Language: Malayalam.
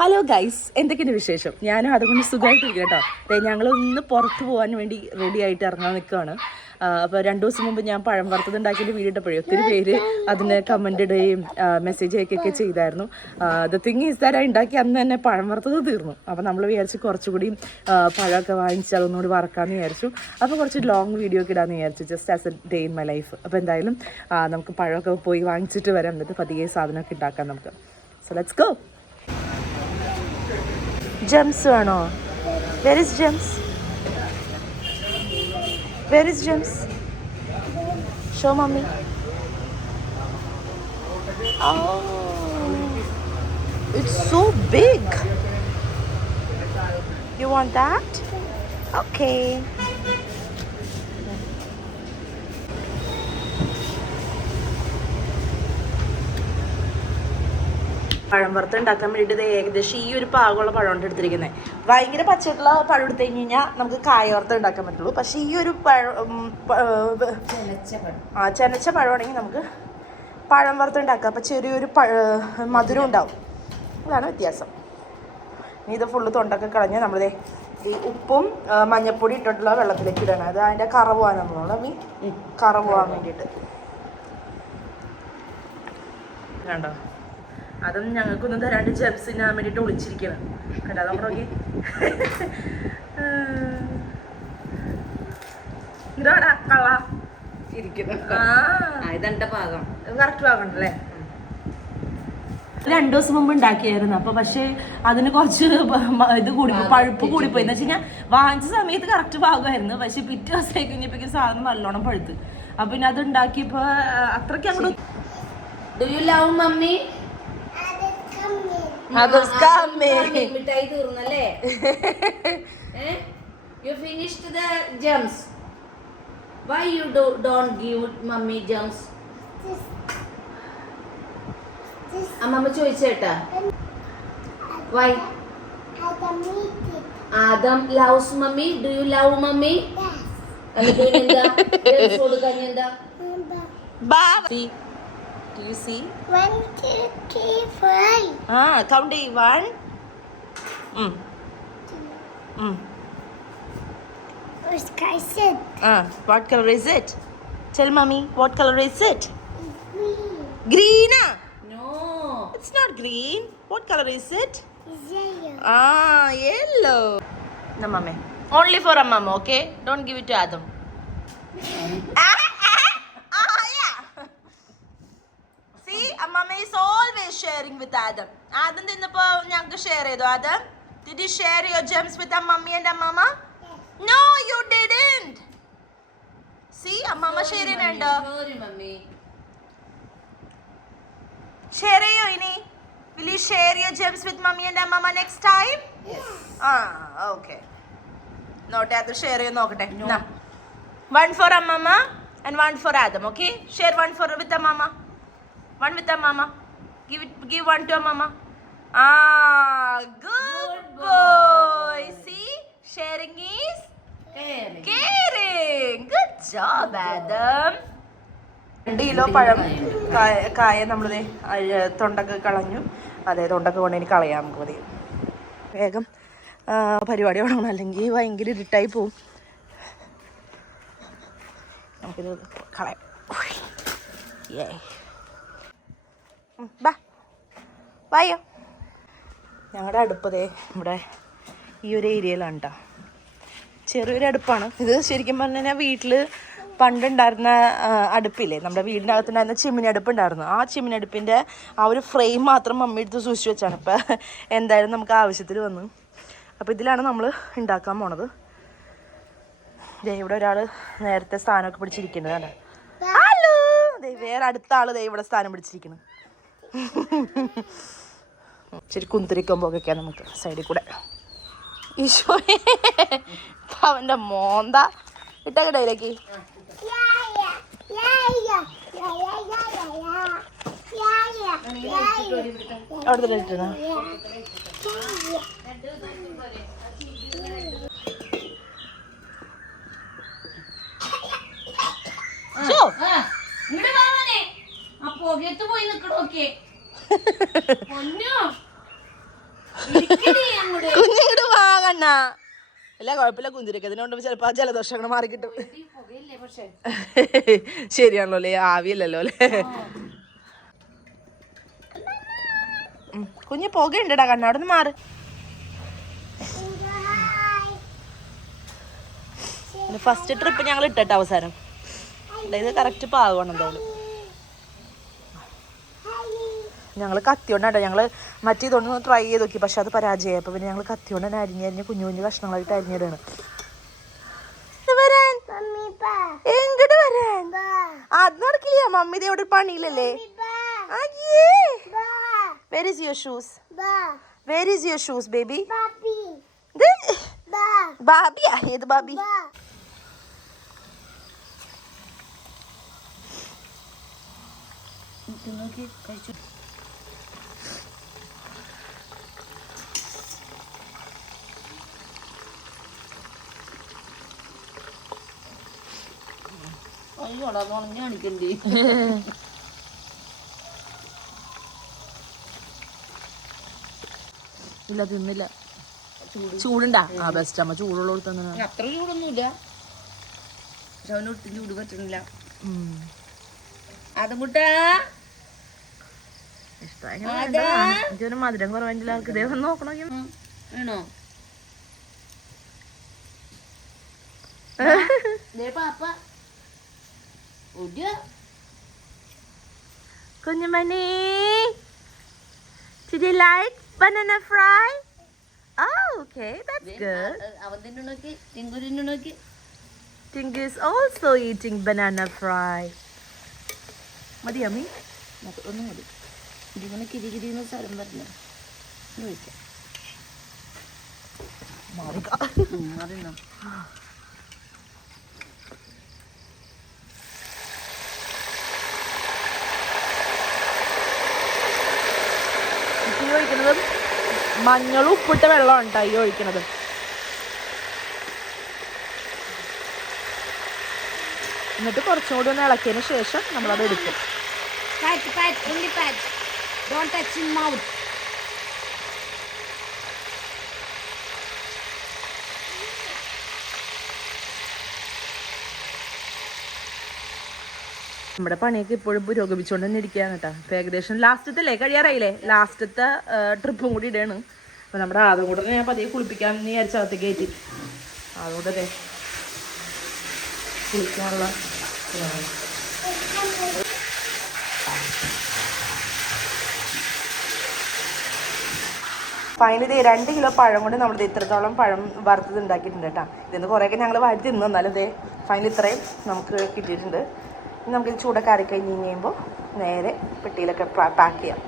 ഹലോ ഗൈസ്, എന്തൊക്കെയാണ് വിശേഷം? ഞാനും അതുകൊണ്ട് സുഖമായിട്ടിരിക്കും കേട്ടോ. ഞങ്ങളൊന്ന് പുറത്ത് പോകാൻ വേണ്ടി റെഡി ആയിട്ട് ഇറങ്ങാൻ നിൽക്കുകയാണ്. അപ്പോൾ 2 ദിവസം മുമ്പ് ഞാൻ പഴം വറുത്തത് ഉണ്ടാക്കിയിട്ട് വീഡിയോ ഇട്ടപ്പോഴേ ഒത്തിരി പേര് അതിന് കമൻറ്റ് ഇടുകയും മെസ്സേജ് അയക്കുകയൊക്കെ ചെയ്തായിരുന്നു. ദ തിങ് ഈസ് ദാറ്റ് ഉണ്ടാക്കി അന്ന് തന്നെ പഴം വറുത്തത് തീർന്നു. അപ്പോൾ നമ്മൾ വിചാരിച്ച് കുറച്ചുകൂടി പഴമൊക്കെ വാങ്ങിച്ച് അതൊന്നുകൂടി വറക്കാമെന്ന് വിചാരിച്ചു. അപ്പോൾ കുറച്ച് ലോങ് വീഡിയോ ഒക്കെ ഇടാമെന്ന് വിചാരിച്ചു, just as A day in my life. അപ്പോൾ എന്തായാലും നമുക്ക് പഴമൊക്കെ പോയി വാങ്ങിച്ചിട്ട് വരാം, എന്നിട്ട് പതിയെ സാധനമൊക്കെ ഉണ്ടാക്കാം നമുക്ക്. So let's go. Gems വേണോ? Where is Gems? Where is Gems? Show mommy. Oh, it's so big. You want that? Okay. പഴം വറുത്ത് ഉണ്ടാക്കാൻ വേണ്ടിയിട്ട് ഏകദേശം ഈ ഒരു പാകമുള്ള പഴം എടുത്തിരിക്കുന്നത്. ഭയങ്കര പച്ചയായിട്ടുള്ള പഴം എടുത്തു കഴിഞ്ഞ് കഴിഞ്ഞാൽ നമുക്ക് കായ വറുത്ത് ഉണ്ടാക്കാൻ പറ്റുള്ളൂ. പക്ഷേ ഈ ഒരു ചെനച്ച പഴമാണെങ്കിൽ നമുക്ക് പഴം വറുത്ത് ഉണ്ടാക്കാം. അപ്പം ചെറിയൊരു മധുരം ഉണ്ടാവും. അതാണ് വ്യത്യാസം. ഇത് ഫുള്ള് തൊണ്ടൊക്കെ കളഞ്ഞ് നമ്മളിതേ ഈ ഉപ്പും മഞ്ഞപ്പൊടി ഇട്ടിട്ടുള്ള വെള്ളത്തിലേക്ക് ഇടണം. അത് അതിൻ്റെ കറ പോകാൻ നമ്മളോട് കറ പോകാൻ വേണ്ടിയിട്ട് വേണ്ടോ. അതൊന്നും ഞങ്ങൾക്കൊന്നും തരാണ്ട് ജെംസിനാൻ വേണ്ടിയിട്ട് ഒളിച്ചിരിക്കണം കേട്ടോ. നമ്മൾ നോക്കി ഇതാടാ കള ഇരിക്കുന്നത്. കറക്റ്റ് പാകണ്ടല്ലേ. 2 ദിവസം മുമ്പ് ഉണ്ടാക്കിയായിരുന്നു. അപ്പോൾ പക്ഷേ അതിന് കുറച്ച് ഇത് കൂടിപ്പോയി, പഴുപ്പ് കൂടിപ്പോയി. എന്ന് വെച്ച് കഴിഞ്ഞാൽ വാങ്ങിച്ച സമയത്ത് കറക്റ്റ് പാകമായിരുന്നു. പക്ഷേ പിറ്റേ ദിവസമായി കഴിഞ്ഞപ്പോഴേക്കും സാധനം നല്ലോണം പഴുത്ത്. അപ്പം പിന്നെ അത് ഉണ്ടാക്കിയപ്പോൾ അത്രയ്ക്ക് അങ്ങോട്ട്. Do you love mommy? മിഠായി തീർന്നല്ലേ? You finished the gems. Why you don't give mommy gems? അമ്മമ്മ ചോദിച്ചേട്ടാ. Why? Adam loves mommy. Do you love mommy? Yes. എന്നിട്ട് എന്താ gems കൊടുക്കാൻ എന്താ? Bye. Do you see? 1, 2, 3, 4. Count 1. What's it? What color is it? Tell mommy, what color is it? Green. Green. No. It's not green. What color is it? It's yellow. Yellow. No, mommy. Only for Amma, okay? Don't give it to Adam. Yeah. See, Amma is always sharing with Adam. Adam dinappo njanku share cheyidu. Adam, did you share your gems with Mummy and Amma? Yes. No, you didn't. See, Amma share cheyyunnundu. Sorry mommy. Share cheyo ini. Will you share your gems with Mummy and Amma next time? Yes. Okay. Note അത് share cheyo nokkate. No. One for Amma and one for Adam, okay? Share one for with Amma. One with Mama. Give one to Mama. Good boy. See, sharing is caring. Good job, Adam. 2 kilo പഴം കായ നമ്മളിതേ തൊണ്ടൊക്കെ കളഞ്ഞു. അതെ, തൊണ്ടൊക്കെ കൊണ്ട് ഇനി കളയാം നമുക്ക്. മതി വേഗം പരിപാടി തുടങ്ങണം, അല്ലെങ്കിൽ ഭയങ്കര ഇരുട്ടായി പോവും. നമുക്കിത് കളയാം. വായോ. ഞങ്ങളുടെ അടുപ്പതേ ഇവിടെ ഈ ഒരു ഏരിയയിലാണ് കേട്ടോ. ചെറിയൊരു അടുപ്പാണ് ഇത്. ശരിക്കും പറഞ്ഞു കഴിഞ്ഞാൽ വീട്ടിൽ പണ്ടുണ്ടായിരുന്ന അടുപ്പില്ലേ, നമ്മുടെ വീടിൻ്റെ അകത്തുണ്ടായിരുന്ന ചിമ്മിനി അടുപ്പുണ്ടായിരുന്നു. ആ ചിമ്മിനി അടുപ്പിൻ്റെ ആ ഒരു ഫ്രെയിം മാത്രം മമ്മി എടുത്ത് സൂക്ഷിച്ച് വെച്ചാണ്. ഇപ്പം എന്തായാലും നമുക്ക് ആവശ്യത്തിൽ വന്നു. അപ്പോൾ ഇതിലാണ് നമ്മൾ ഉണ്ടാക്കാൻ പോണത്. ഇവിടെ ഒരാൾ നേരത്തെ സ്ഥാനമൊക്കെ പിടിച്ചിരിക്കുന്നത് കണ്ടോ. ഹലോ, വേറെ അടുത്ത ആൾ ഇവിടെ സ്ഥാനം പിടിച്ചിരിക്കുന്നു. ശരി, കുന്തിരിക്കുമ്പോഴൊക്കെ നമുക്ക് സൈഡിൽ കൂടെ. ഈശോ, അവൻ്റെ മോന്ത ഇട്ടകടയിലേക്ക് അവിടെ തന്നെ ഇട്ടുന്ന. പുകയത്ത് പോയി നിക്കണോക്കെ. കുഞ്ഞിങ്ങോട്ട് വാങ്ങണ്ണ. അല്ല കുഴപ്പമില്ല, കുന്തിരിക്ക ഇതിനോണ്ട് ചിലപ്പോ ജലദോഷം അങ്ങനെ മാറി കിട്ടും. ശരിയാണല്ലോ അല്ലേ, ആവിയല്ലോ അല്ലേ. കുഞ്ഞ് പുകയുണ്ടടാ കണ്ണ, അവിടെ നിന്ന് മാറ്. ഫസ്റ്റ് ട്രിപ്പ് ഞങ്ങൾ ഇട്ടിട്ട് അവസാനം ഇത് കറക്റ്റ് പാകണം എന്തായാലും. ഞങ്ങൾ കത്തിയോണ്ടാട്ടോ, ഞങ്ങൾ മറ്റേതൊന്ന് ട്രൈ ചെയ്ത് നോക്കി, പക്ഷെ അത് പരാജയമായി. അപ്പോൾ പിന്നെ ഞങ്ങൾ കത്തിയോണ്ട് തന്നെ അരിഞ്ഞ് കുഞ്ഞു കുഞ്ഞു കഷ്ണങ്ങളായിട്ട് അരിഞ്ഞിടാണ്. എങ്ങോട്ട് വരാൻ? അത് നടക്കില്ല, മമ്മി ഇവിടെ പണിയില്ലല്ലേ. Where is your shoes? Where is your shoes, baby? ബാബിയാ? ഏത് ബാബി? കഴിച്ചു. അയ്യോടാ ഉണങ്ങി കാണിക്കണ്ടേ. ഇല്ല തിന്നില്ല. ചൂടുണ്ടാ? ആ ബെസ്റ്റ് അമ്മ ചൂടുള്ള തന്നെ. അത്ര ചൂടൊന്നുമില്ല, പക്ഷെ അവന് ഒട്ടും ചൂട് പറ്റണില്ല. അതും കൂട്ടാ ഇഷ്ടമായി. മധുരം കുറവെങ്കിൽ ആൾക്ക് ദേഹം നോക്കണോ വേണോ? പാപ്പ കുഞ്ഞുമണി, did you like banana fry? Oh, okay, that's good. അവൻ തിന്നു നോക്കി, ടിങ്കു തിന്നു നോക്കി. Tinku is also eating banana fry. മതി അമ്മി? ഒന്നും മതി. ഇതിങ്ങനെ കിരികിരിന്ന് സ്ഥലം വരില്ല. ചോദിക്കാം മാറിന്നോ. ഈ ഒഴിക്കുന്നതും മഞ്ഞളും ഉപ്പിട്ട വെള്ളമാണ് കേട്ടോ ഈ ഒഴിക്കുന്നത്. എന്നിട്ട് കുറച്ചും കൂടി ഒന്ന് ഇളക്കിയതിന് ശേഷം നമ്മളത് എടുക്കും. നമ്മുടെ പണിയൊക്കെ ഇപ്പോഴും പുരോഗമിച്ചുകൊണ്ട് തന്നെ ഇരിക്കുകയാണ് കേട്ടോ. ഇപ്പം ഏകദേശം ലാസ്റ്റത്തെ കഴിയാറായില്ലേ, ലാസ്റ്റത്തെ ട്രിപ്പും കൂടി ഇടയാണ്. അപ്പം നമ്മുടെ ആദ്യം ഞാൻ പതിയെ കുളിപ്പിക്കാൻ വിചാരിച്ച അകത്തേക്ക് കയറ്റി. അതുകൊണ്ട് കുളിക്കാനുള്ള ഫൈനലി 2 കിലോ പഴം കൊണ്ട് നമ്മൾ ഇത്രത്തോളം പഴം വറുത്തത് ഉണ്ടാക്കിയിട്ടുണ്ട് കേട്ടോ. ഇതിന്ന് കുറേയൊക്കെ ഞങ്ങൾ വാരി തിന്നു, എന്നാലും ഫൈനലി ഇത്രയും നമുക്ക് കിട്ടിയിട്ടുണ്ട്. നമുക്കിത് ചൂടൊക്കെ അരക്കഴിഞ്ഞ് കഴിയുമ്പോൾ നേരെ പെട്ടിയിലൊക്കെ പാക്ക് ചെയ്യാം.